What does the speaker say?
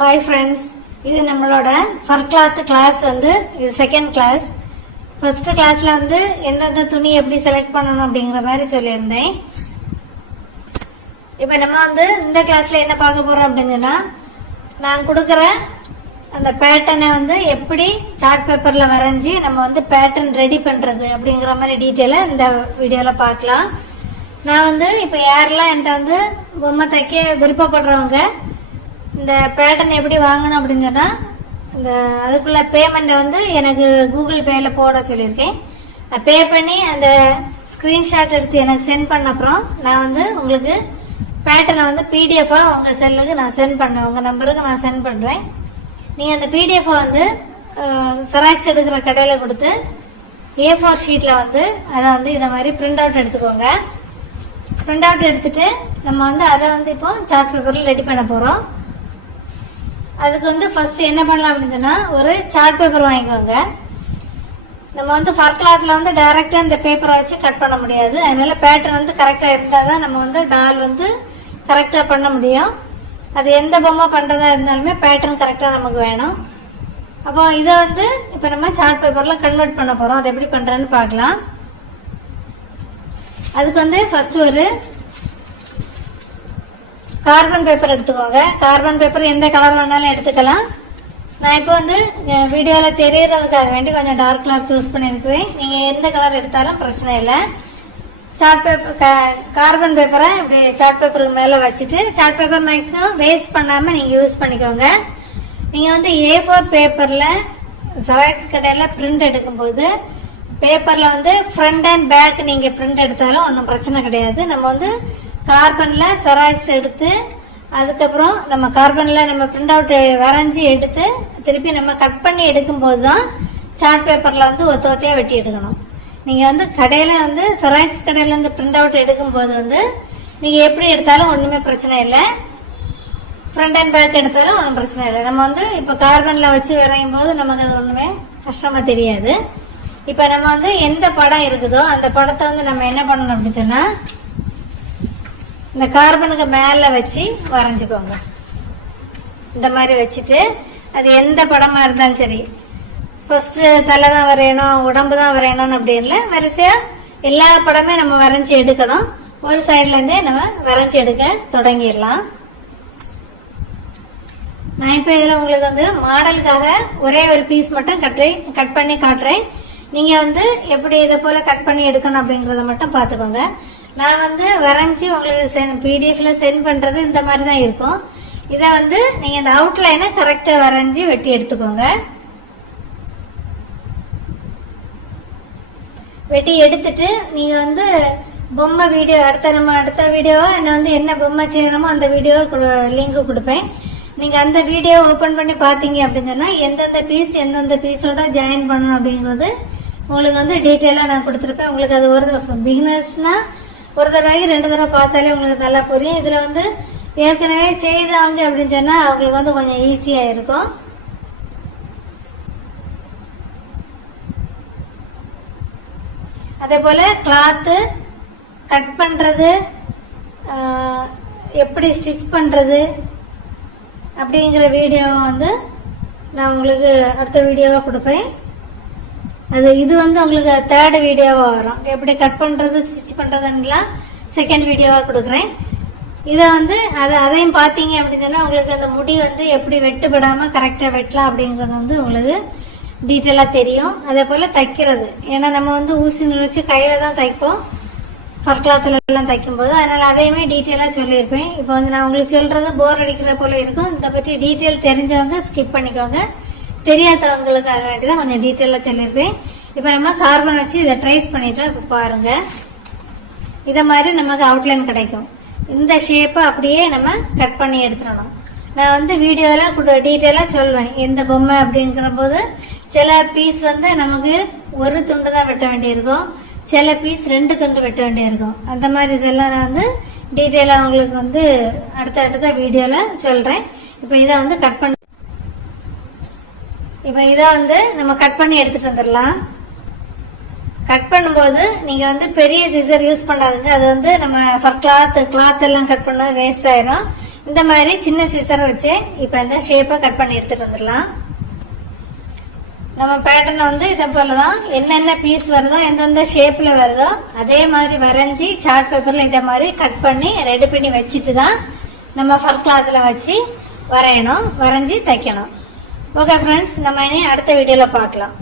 Hi friends, இது நம்மளோட ஃபர் cloth class வந்து இது செகண்ட் கிளாஸ். ஃபர்ஸ்ட் கிளாஸ்ல வந்து எந்தெந்த துணி எப்படி செலக்ட் பண்ணணும் அப்படிங்கிற மாதிரி சொல்லியிருந்தேன். இப்போ நம்ம வந்து இந்த கிளாஸ்ல என்ன பார்க்க போறோம் அப்படின்னா, நான் கொடுக்குற அந்த பேட்டர்னை வந்து எப்படி சார்ட் பேப்பர்ல வரைஞ்சி நம்ம வந்து பேட்டர்ன் ரெடி பண்றது அப்படிங்கிற மாதிரி டீட்டெயிலாக இந்த வீடியோவில் பார்க்கலாம். நான் வந்து இப்போ யாரெல்லாம் என்கிட்ட வந்து பொம்மை தைக்க விருப்பப்படுறவங்க இந்த பேட்டர்ன் எப்படி வாங்கணும் அப்படின்னு சொன்னால், இந்த அதுக்குள்ள பேமெண்ட்டை வந்து எனக்கு கூகுள் பேயில் போட சொல்லியிருக்கேன். பே பண்ணி அந்த ஸ்க்ரீன்ஷாட் எடுத்து எனக்கு சென்ட் பண்ண அப்புறம் நான் வந்து உங்களுக்கு பேட்டர்னை வந்து பிடிஎஃபாக உங்கள் செல்லுக்கு நான் சென்ட் பண்ணுவேன், உங்கள் நம்பருக்கு நான் சென்ட் பண்ணுவேன். நீங்கள் அந்த பிடிஎஃபை வந்து செராக்ஸ் எடுக்கிற கடையில் கொடுத்து A4 ஷீட்டில் வந்து அதை வந்து இதை மாதிரி பிரிண்ட் அவுட் எடுத்துக்கோங்க. பிரிண்ட் அவுட் எடுத்துட்டு நம்ம வந்து அதை வந்து இப்போ சார்ட் பேப்பரில் ரெடி பண்ண போகிறோம். அதுக்கு வந்து ஃபர்ஸ்ட் என்ன பண்ணலாம் அப்படின்னு சொன்னால், ஒரு சார்ட் பேப்பர் வாங்கிக்கோங்க. நம்ம வந்து ஃபர் கிளாத்தில் வந்து டைரெக்டாக இந்த பேப்பரை வச்சு கட் பண்ண முடியாது. அதனால பேட்டர்ன் வந்து கரெக்டாக இருந்தால் தான் நம்ம வந்து டால் வந்து கரெக்டாக பண்ண முடியும். அது எந்த பொம்மை பண்ணுறதா இருந்தாலுமே பேட்டர்ன் கரெக்டாக நமக்கு வேணும். அப்போ இதை வந்து இப்போ நம்ம சார்ட் பேப்பரில் கன்வெர்ட் பண்ண போகிறோம். அதை எப்படி பண்ணுறேன்னு பார்க்கலாம். அதுக்கு வந்து ஃபர்ஸ்ட் ஒரு கார்பன் பேப்பர் எடுத்துக்கோங்க. கார்பன் பேப்பர் எந்த கலர் வேணாலும் எடுத்துக்கலாம். நான் இப்போ வந்து வீடியோவில் தெரியறதுக்காக வேண்டி கொஞ்சம் டார்க் கலர் சூஸ் பண்ணியிருக்கிறேன். நீங்கள் எந்த கலர் எடுத்தாலும் பிரச்சனை இல்லை. சார்ட் பேப்பர் கார்பன் பேப்பரை இப்படி சார்ட் பேப்பருக்கு மேலே வச்சுட்டு, சார்ட் பேப்பர் மேக்ஸிமம் வேஸ்ட் பண்ணாமல் நீங்கள் யூஸ் பண்ணிக்கோங்க. நீங்கள் வந்து A4 பேப்பரில் செராக்ஸ் கடையில் பிரிண்ட் எடுக்கும்போது பேப்பரில் வந்து ஃப்ரண்ட் அண்ட் பேக் நீங்கள் பிரிண்ட் எடுத்தாலும் ஒன்றும் பிரச்சனை கிடையாது. நம்ம வந்து கார்பனில் செராக்ஸ் எடுத்து அதுக்கப்புறம் நம்ம கார்பனில் நம்ம பிரிண்ட் அவுட் வரைஞ்சி எடுத்து திருப்பி நம்ம கட் பண்ணி எடுக்கும்போது தான் சார்ட் பேப்பரில் வந்து ஒத்தையாக வெட்டி எடுக்கணும். நீங்கள் வந்து கடையில் வந்து செராக்ஸ் கடையிலேருந்து பிரிண்ட் அவுட் எடுக்கும்போது வந்து நீங்கள் எப்படி எடுத்தாலும் ஒன்றுமே பிரச்சனை இல்லை. ஃப்ரண்ட் அண்ட் பேக் எடுத்தாலும் ஒன்றும் பிரச்சனை இல்லை. நம்ம வந்து இப்போ கார்பனில் வச்சு வரையும் போது நமக்கு அது ஒன்றுமே கஷ்டமாக தெரியாது. இப்போ நம்ம வந்து எந்த படம் இருக்குதோ அந்த படத்தை வந்து நம்ம என்ன பண்ணணும் அப்படின்னு சொன்னால், இந்த கார்பனுக்கு மேலே வச்சு வரைஞ்சிக்கோங்க. இந்த மாதிரி வச்சுட்டு அது எந்த படமாக இருந்தாலும் சரி, ஃபர்ஸ்ட்டு தலை தான் வரையணும், உடம்பு தான் வரையணும்னு அப்படி இல்லை, வரிசையாக எல்லா படமே நம்ம வரைஞ்சி எடுக்கணும். ஒரு சைட்லேருந்தே நம்ம வரைஞ்சி எடுக்க தொடங்கிடலாம். நான் இப்போ இதில் உங்களுக்கு வந்து மாடலுக்காக ஒரே ஒரு பீஸ் மட்டும் கட் பண்ணி காட்டுறேன். நீங்கள் வந்து எப்படி இதை போல் கட் பண்ணி எடுக்கணும் அப்படிங்கிறத மட்டும் பார்த்துக்கோங்க. நான் வந்து வரைஞ்சி உங்களுக்கு பிடிஎஃப்ல சென்ட் பண்ணுறது இந்த மாதிரி தான் இருக்கும். இதை வந்து நீங்கள் இந்த அவுட்லைனை கரெக்டாக வரைஞ்சி வெட்டி எடுத்துக்கோங்க. வெட்டி எடுத்துட்டு நீங்கள் வந்து பொம்மை வீடியோ அடுத்த வீடியோவை என்ன வந்து என்ன பொம்மை செய்யணுமோ அந்த வீடியோ லிங்க் கொடுப்பேன். நீங்கள் அந்த வீடியோ ஓப்பன் பண்ணி பார்த்தீங்க அப்படின்னு சொன்னால் எந்தெந்த பீஸோட ஜாயின் பண்ணணும் அப்படிங்கிறது உங்களுக்கு வந்து டீட்டெயிலாக நான் கொடுத்துருப்பேன். உங்களுக்கு அது ஒரு பிகினர்ஸ்னால் ஒரு தடவைக்கு 2 தடவை பார்த்தாலே உங்களுக்கு நல்லா புரியும். இதில் வந்து ஏற்கனவே செய்தவங்க அப்படின்னு சொன்னால் அவங்களுக்கு வந்து கொஞ்சம் ஈஸியாக இருக்கும். அதே போல் கிளாத்து கட் பண்ணுறது, எப்படி ஸ்டிச் பண்ணுறது அப்படிங்கிற வீடியோவை வந்து நான் உங்களுக்கு அடுத்த வீடியோவாக கொடுப்பேன். இது வந்து உங்களுக்கு 3rd வீடியோவாக வரும். எப்படி கட் பண்ணுறது ஸ்டிச் பண்ணுறதுலாம் செகண்ட் வீடியோவாக கொடுக்குறேன். இதை வந்து அதையும் பார்த்தீங்க அப்படின்னு சொன்னால் உங்களுக்கு அந்த முடி வந்து எப்படி வெட்டுப்படாமல் கரெக்டாக வெட்டலாம் அப்படிங்கிறது வந்து உங்களுக்கு டீட்டெயிலாக தெரியும். அதே போல் தைக்கிறது, ஏன்னா நம்ம வந்து ஊசி வச்சு கையில் தான் தைப்போம் ஃபர் கிளாத்தில் எல்லாம் தைக்கும்போது. அதனால் அதையுமே டீட்டெயிலாக சொல்லியிருப்பேன். இப்போ வந்து நான் உங்களுக்கு சொல்கிறது போர் அடிக்கிற போல் இருக்கும். இதை பற்றி டீட்டெயில் தெரிஞ்சவங்க ஸ்கிப் பண்ணிக்கோங்க, தெரியாதவங்களுக்காக வேண்டி தான் கொஞ்சம் டீட்டெயிலாக சொல்லியிருப்பேன். இப்போ நம்ம கார்பன் வச்சு இதை ட்ரேஸ் பண்ணிட்டோம். இப்போ பாருங்கள், இதை மாதிரி நமக்கு அவுட்லைன் கிடைக்கும். இந்த ஷேப்பை அப்படியே நம்ம கட் பண்ணி எடுத்துடணும். நான் வந்து வீடியோவில் டீட்டெயிலாக சொல்வேன் எந்த பொம்மை அப்படிங்கிற போது. சில பீஸ் வந்து நமக்கு ஒரு துண்டு தான் வெட்ட வேண்டியிருக்கும், சில பீஸ் 2 துண்டு வெட்ட வேண்டியிருக்கும். அந்த மாதிரி இதெல்லாம் நான் வந்து டீட்டெயிலாக உங்களுக்கு வந்து அடுத்த வீடியோவில் சொல்கிறேன். இப்போ இதை வந்து இப்போ இதை வந்து நம்ம கட் பண்ணி எடுத்துட்டு வந்துடலாம். கட் பண்ணும்போது நீங்கள் வந்து பெரிய சிசர் யூஸ் பண்ணாதுங்க. அது வந்து நம்ம ஃபர் கிளாத் எல்லாம் கட் பண்ணது வேஸ்ட் ஆயிரும். இந்த மாதிரி சின்ன சிசரை வச்சு இப்போ இந்த ஷேப்பை கட் பண்ணி எடுத்துட்டு வந்துடலாம். நம்ம பேட்டர்னை வந்து இதை போல தான் என்னென்ன பீஸ் வருதோ எந்தெந்த ஷேப்பில் வருதோ அதே மாதிரி வரைஞ்சி சார்ட் பேப்பரில் இந்த மாதிரி கட் பண்ணி ரெடி பண்ணி வச்சுட்டு தான் நம்ம ஃபர் கிளாத்தில் வச்சு வரையணும், வரைஞ்சி தைக்கணும். ஓகே ஃப்ரெண்ட்ஸ், நம்ம இனி அடுத்த வீடியோவில் பார்க்கலாம்.